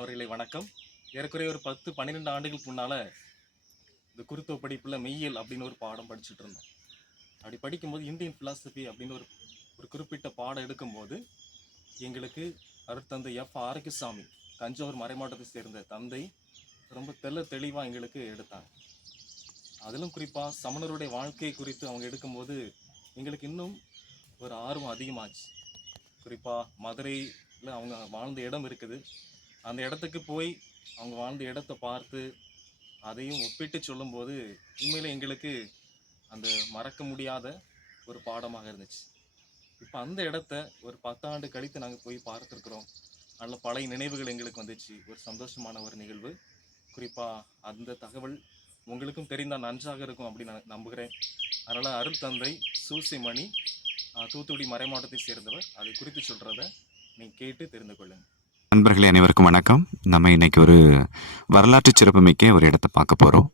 அவர்களை வணக்கம். ஏறக்குறைய ஒரு 10-12 ஆண்டுகளுக்கு முன்னால இந்த குருத்துவ படிப்புல மெய்யியல் அப்படின்னு ஒரு பாடம் படிச்சுட்டு இருந்தோம். அப்படி படிக்கும்போது இந்தியன் பிலாசபி அப்படின்னு ஒரு ஒரு குறிப்பிட்ட பாடம் எடுக்கும்போது எங்களுக்கு அருட்தந்தை ஆரோக்கியசாமி, தஞ்சாவூர் மறைமாவட்டத்தை சேர்ந்த தந்தை, ரொம்ப தெளிவாக எங்களுக்கு எடுத்தாங்க. அதிலும் குறிப்பாக சமணருடைய வாழ்க்கை குறித்து அவங்க எடுக்கும்போது எங்களுக்கு இன்னும் ஒரு ஆர்வம் அதிகமாச்சு. குறிப்பாக மதுரையில் அவங்க வாழ்ந்த இடம் இருக்குது. அந்த இடத்துக்கு போய் அவங்க வாழ்ந்த இடத்த பார்த்து அதையும் ஒப்பிட்டு சொல்லும்போது உண்மையில் எங்களுக்கு அந்த மறக்க முடியாத ஒரு பாடமாக இருந்துச்சு. இப்போ அந்த இடத்த ஒரு 10 ஆண்டு கழித்து நாங்கள் போய் பார்த்துருக்குறோம். நல்ல பழைய நினைவுகள் எங்களுக்கு வந்துச்சு. ஒரு சந்தோஷமான ஒரு நிகழ்வு. குறிப்பாக அந்த தகவல் உங்களுக்கும் தெரிந்தால் நன்றாக இருக்கும் அப்படின்னு நான் நம்புகிறேன். அதனால் அருள் தந்தை சூசைமணி, தூத்துக்குடி மறைமாவட்டத்தை சேர்ந்தவர், அதை குறித்து சொல்கிறத நீங்கள் கேட்டு தெரிந்து கொள்ளுங்கள். நண்பர்களே அனைவருக்கும் வணக்கம். நம்ம இன்னைக்கு ஒரு வரலாற்று சிறப்புமிக்க ஒரு இடத்தை பார்க்க போகிறோம்.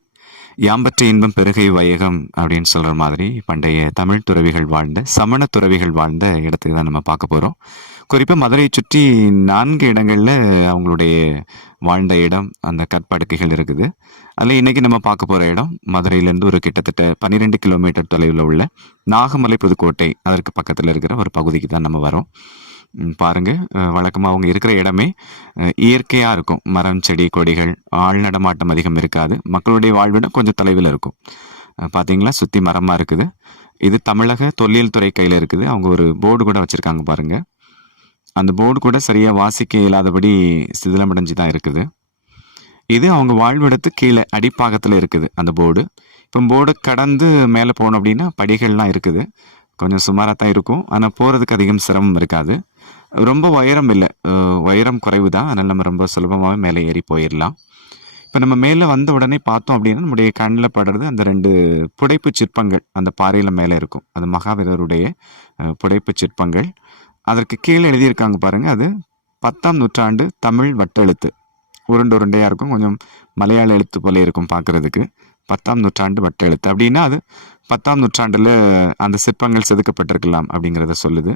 யாம்பற்ற இன்பம் பெருகை வையகம் அப்படின்னு சொல்கிற மாதிரி பண்டைய தமிழ் துறவிகள் வாழ்ந்த, சமண துறவிகள் வாழ்ந்த இடத்துக்கு தான் நம்ம பார்க்க போகிறோம். குறிப்பாக மதுரையை சுற்றி 4 இடங்களில் அவங்களுடைய வாழ்ந்த இடம், அந்த கற்பாடுக்கைகள் இருக்குது. அதில் இன்றைக்கி நம்ம பார்க்க போகிற இடம் மதுரையிலேருந்து ஒரு கிட்டத்தட்ட 12 கிலோமீட்டர் தொலைவில் உள்ள நாகமலை புதுக்கோட்டை, அதற்கு பக்கத்தில் இருக்கிற ஒரு பகுதிக்கு தான் நம்ம வரோம். பாருங்க, வழக்கமாக அவங்க இருக்கிற இடமே இயற்கையாக இருக்கும். மரம், செடி, கொடிகள், ஆள் நடமாட்டம் அதிகம் இருக்காது. மக்களுடைய வாழ்விடம் கொஞ்சம் தொலைவில் இருக்கும். பார்த்தீங்களா, சுற்றி மரமாக இருக்குது. இது தமிழக தொல்லியல் துறை கையில் இருக்குது. அவங்க ஒரு போர்டு கூட வச்சுருக்காங்க பாருங்கள். அந்த போர்டு கூட சரியாக வாசிக்க இயலாதபடி சிதிலமடைஞ்சு தான் இருக்குது. இது அவங்க வாழ்விடத்து கீழே அடிப்பாகத்தில் இருக்குது அந்த போர்டு. இப்போ போர்டை கடந்து மேலே போனோம் அப்படின்னா படிகள்லாம் இருக்குது. கொஞ்சம் சுமாராக தான் இருக்கும். ஆனால் போகிறதுக்கு அதிகம் சிரமம் இருக்காது. ரொம்ப உயரம் இல்லை, உயரம் குறைவு தான். அதனால் நம்ம ரொம்ப சுலபமாகவே மேலே ஏறி போயிடலாம். இப்போ நம்ம மேலே வந்த உடனே பார்த்தோம் அப்படின்னா நம்முடைய கண்ணில் படுறது அந்த 2 புடைப்பு சிற்பங்கள் அந்த பாறையில் மேலே இருக்கும். அது மகாவீரருடைய புடைப்பு சிற்பங்கள். அதற்கு கீழே எழுதியிருக்காங்க பாருங்கள். அது 10ஆம் நூற்றாண்டு தமிழ் வட்டெழுத்து. உருண்டையாக இருக்கும், கொஞ்சம் மலையாள எழுத்து போல இருக்கும் பார்க்குறதுக்கு. 10ஆம் நூற்றாண்டு வட்டெழுத்து அப்படின்னா அது 10ஆம் நூற்றாண்டில் அந்த சிற்பங்கள் செதுக்கப்பட்டிருக்கலாம் அப்படிங்கிறத சொல்லுது.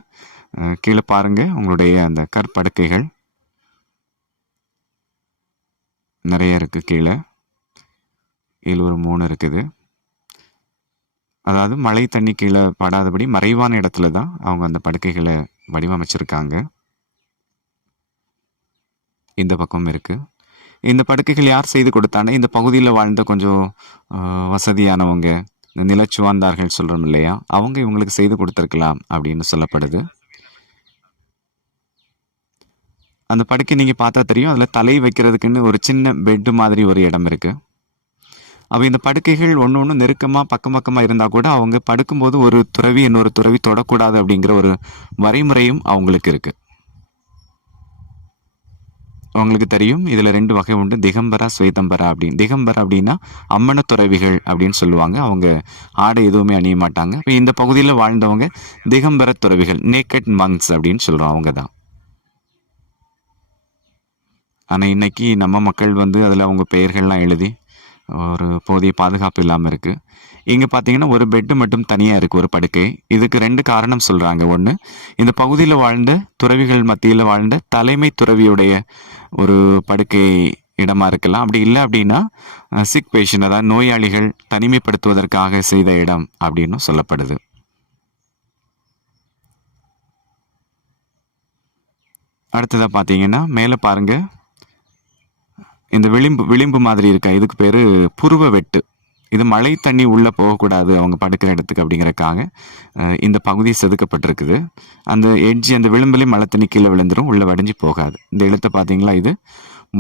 கீழே பாருங்க, உங்களுடைய அந்த கற்படுக்கைகள் நிறைய இருக்குது. கீழே ஒரு 3 இருக்குது. அதாவது மழை தண்ணி கீழே படாதபடி மறைவான இடத்துல தான் அவங்க அந்த படுக்கைகளை வடிவமைச்சிருக்காங்க. இந்த பக்கம் இருக்கு. இந்த படுக்கைகள் யார் செய்து கொடுத்தாங்க? இந்த பகுதியில் வாழ்ந்த கொஞ்சம் வசதியானவங்க, இந்த நிலச்சுவார்ந்தார்கள் சொல்கிறோம் இல்லையா, அவங்க இவங்களுக்கு செய்து கொடுத்துருக்கலாம் அப்படின்னு சொல்லப்படுது. அந்த படுக்கை நீங்கள் பார்த்தா தெரியும், அதில் தலை வைக்கிறதுக்குன்னு ஒரு சின்ன பெட்டு மாதிரி ஒரு இடம் இருக்குது. அப்போ இந்த படுக்கைகள் ஒன்று நெருக்கமாக பக்கமாக இருந்தால் கூட அவங்க படுக்கும்போது ஒரு துறவி இன்னொரு துறவி தொடக்கூடாது அப்படிங்கிற ஒரு வரைமுறையும் அவங்களுக்கு இருக்குது. அவங்களுக்கு தெரியும், இதில் 2 வகை உண்டு, திகம்பரா, ஸ்வேதம்பரா அப்படின்னு. திகம்பரா அப்படின்னா அம்மன துறவிகள் அப்படின்னு சொல்லுவாங்க. அவங்க ஆடை எதுவுமே அணிய மாட்டாங்க. இப்போ இந்த பகுதியில் வாழ்ந்தவங்க திகம்பர துறவிகள், நேக்கட் மங்ஸ் அப்படின்னு சொல்கிறோம், அவங்க தான். ஆனால் இன்னைக்கு நம்ம மக்கள் அதில் அவங்க பெயர்கள்லாம் எழுதி ஒரு போதிய பாதுகாப்பு இல்லாமல் இருக்குது. இங்கே பார்த்தீங்கன்னா ஒரு பெட்டு மட்டும் தனியாக இருக்குது, ஒரு படுக்கை. இதுக்கு 2 காரணம் சொல்கிறாங்க. ஒன்று, இந்த பகுதியில் வாழ்ந்த துறவிகள் மத்தியில் வாழ்ந்த தலைமை துறவியுடைய ஒரு படுக்கை இடமா இருக்கலாம். அப்படி இல்லை அப்படின்னா சிக் பேஷண்ட், அதாவது நோயாளிகள் தனிமைப்படுத்துவதற்காக செய்த இடம் அப்படின்னு சொல்லப்படுது. அடுத்ததாக பார்த்தீங்கன்னா மேலே பாருங்கள், இந்த விளிம்பு மாதிரி இருக்கா, இதுக்கு பேர் புருவ வெட்டு. இது மழை தண்ணி உள்ளே போகக்கூடாது அவங்க படுக்கிற இடத்துக்கு அப்படிங்கிறக்காக இந்த பகுதி செதுக்கப்பட்டிருக்குது. அந்த எட்ஜி, அந்த விளிம்புலேயும் மழை தண்ணி கீழே விழுந்துடும், உள்ளே வடிஞ்சு போகாது. இந்த எழுத்தை பார்த்தீங்களா, இது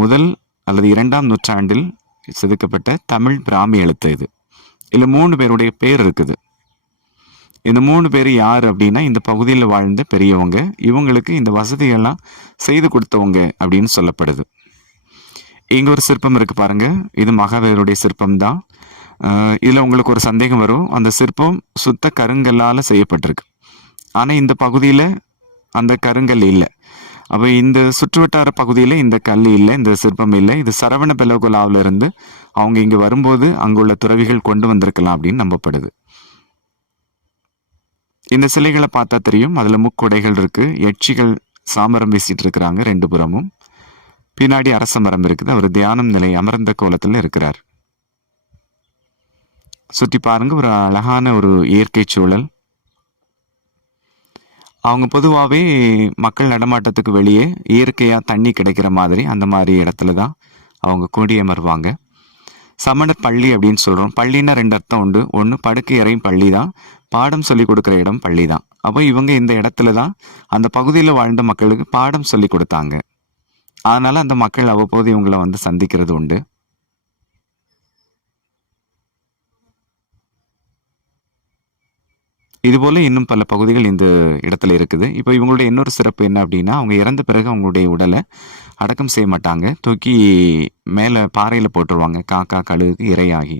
1 அல்லது 2ஆம் நூற்றாண்டில் செதுக்கப்பட்ட தமிழ் பிராமி எழுத்து. இது இதில் 3 பேருடைய பேர் இருக்குது. இந்த 3 பேர் யார் அப்படின்னா இந்த பகுதியில் வாழ்ந்த பெரியவங்க. இவங்களுக்கு இந்த வசதிகள்லாம் செய்து கொடுத்தவங்க அப்படின்னு சொல்லப்படுது. இங்கே ஒரு சிற்பம் இருக்குது பாருங்கள், இது மகாவீரருடைய சிற்பம் தான். இதில் உங்களுக்கு ஒரு சந்தேகம் வரும், அந்த சிற்பம் சுத்த கருங்கல்லால் செய்யப்பட்டிருக்கு. ஆனால் இந்த பகுதியில் அந்த கருங்கல் இல்லை. அப்போ இந்த சுற்றுவட்டார பகுதியில் இந்த கல் இல்லை, இந்த சிற்பம் இல்லை. இது சரவண பெலகுலாவிலிருந்து அவங்க இங்கே வரும்போது அங்குள்ள துறவிகள் கொண்டு வந்திருக்கலாம் அப்படின்னு நம்பப்படுது. இந்த சிலைகளை பார்த்தா தெரியும், அதில் முக்குடைகள் இருக்குது. யட்சிகள் சாமரம் வீசிட்டு இருக்கிறாங்க 2 புறமும். பின்னாடி அரச மரம் இருக்குது. அவர் தியானம் நிலை அமர்ந்த கோலத்தில் இருக்கிறார். சுற்றி பாருங்க, ஒரு அழகான ஒரு இயற்கை சூழல். அவங்க பொதுவாகவே மக்கள் நடமாட்டத்துக்கு வெளியே இயற்கையாக தண்ணி கிடைக்கிற மாதிரி அந்த மாதிரி இடத்துல தான் அவங்க குடியமர்வாங்க. சமணர் பள்ளி அப்படின்னு சொல்கிறோம். பள்ளின்னா 2 அர்த்தம் உண்டு. ஒன்று படுக்கை அறையும் பள்ளி தான், பாடம் சொல்லி கொடுக்குற இடம் பள்ளி தான். அப்போ இவங்க இந்த இடத்துல தான் அந்த பகுதியில் வாழ்ந்த மக்களுக்கு பாடம் சொல்லி கொடுத்தாங்க. அதனால அந்த மக்கள் அவ்வப்போது இவங்களை வந்து சந்திக்கிறது உண்டு. இதுபோல இன்னும் பல பகுதிகள் இந்த இடத்துல இருக்குது. இப்போ இவங்களுடைய இன்னொரு சிறப்பு என்ன அப்படின்னா, அவங்க இறந்த பிறகு அவங்களுடைய உடலை அடக்கம் செய்ய மாட்டாங்க. தூக்கி மேலே பாறையில் போட்டுருவாங்க, காக்கா கழுகுக்கு இரையாகி.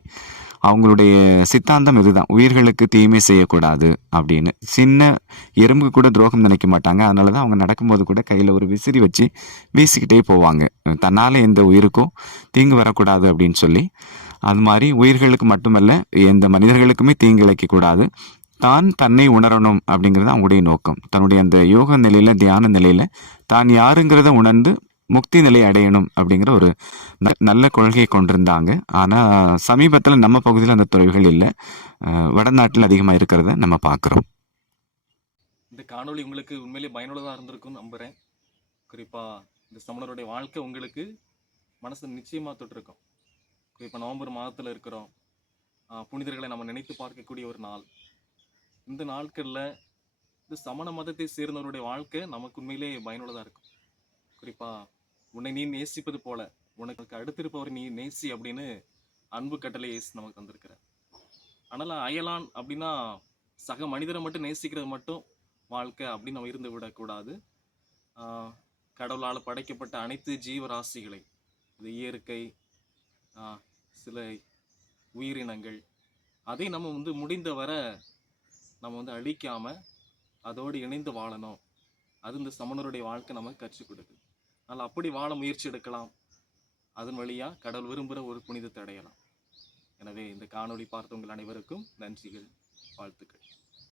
அவங்களுடைய சித்தாந்தம் இதுதான், உயிர்களுக்கு தீமை செய்யக்கூடாது அப்படின்னு. சின்ன எறும்புக்கு கூட துரோகம் நினைக்க மாட்டாங்க. அதனால தான் அவங்க நடக்கும்போது கூட கையில் ஒரு விசிறி வச்சு வீசிக்கிட்டே போவாங்க, தன்னால் எந்த உயிருக்கும் தீங்கு வரக்கூடாது அப்படின்னு சொல்லி. அது மாதிரி உயிர்களுக்கு மட்டுமல்ல, எந்த மனிதர்களுக்குமே தீங்கு இழைக்கக்கூடாது, தான் தன்னை உணரணும் அப்படிங்கிறது அவங்களுடைய நோக்கம். தன்னுடைய அந்த யோக நிலையில, தியான நிலையில தான் யாருங்கிறத உணர்ந்து முக்தி நிலை அடையணும் அப்படிங்கிற ஒரு நல்ல கொள்கையை கொண்டிருந்தாங்க. ஆனால் சமீபத்தில் நம்ம பகுதியில் அந்த துறவிகள் இல்லை, வடநாட்டில் அதிகமாக இருக்கிறத நம்ம பார்க்குறோம். இந்த காணொளி உங்களுக்கு உண்மையிலேயே பயனுள்ளதாக இருந்திருக்கும்னு நம்புகிறேன். குறிப்பாக இந்த சமணருடைய வாழ்க்கை உங்களுக்கு மனசு நிச்சயமாக தொட்டிருக்கும். குறிப்பாக நவம்பர் மாதத்தில் இருக்கிறோம். புனிதர்களை நம்ம நினைத்து பார்க்கக்கூடிய ஒரு நாள். இந்த நாட்களில் இந்த சமண மதத்தை சேர்ந்தவருடைய வாழ்க்கை நமக்கு உண்மையிலே பயனுள்ளதாக இருக்கும். குறிப்பாக உன்னை நீ நேசிப்பது போல உனக்கு அடுத்திருப்பவர் நீ நேசி அப்படின்னு அன்பு கட்டளை இயேசு நமக்கு தந்திருக்கிறார். அதனால் அயலான் அப்படின்னா சக மனிதரை மட்டும் நேசிக்கிறது மட்டும் வாழ்க்கை அப்படின்னு நம்ம இருந்து விடக்கூடாது. கடவுளால் படைக்கப்பட்ட அனைத்து ஜீவராசிகளை, இது இயற்கை, சில உயிரினங்கள், அதை நம்ம வந்து முடிந்தவரை நம்ம வந்து அழிக்காமல் அதோடு இணைந்து வாழணும். அது இந்த சமணருடைய வாழ்க்கை நமக்கு கற்றுக் கொடுக்குது. அதனால் அப்படி வாழ முயற்சி எடுக்கலாம். அதன் வழியாக கடவுள் விரும்புகிற ஒரு புனிதத்தை அடையலாம். எனவே இந்த காணொளி பார்த்த உங்கள் அனைவருக்கும் நன்றிகள், வாழ்த்துக்கள்.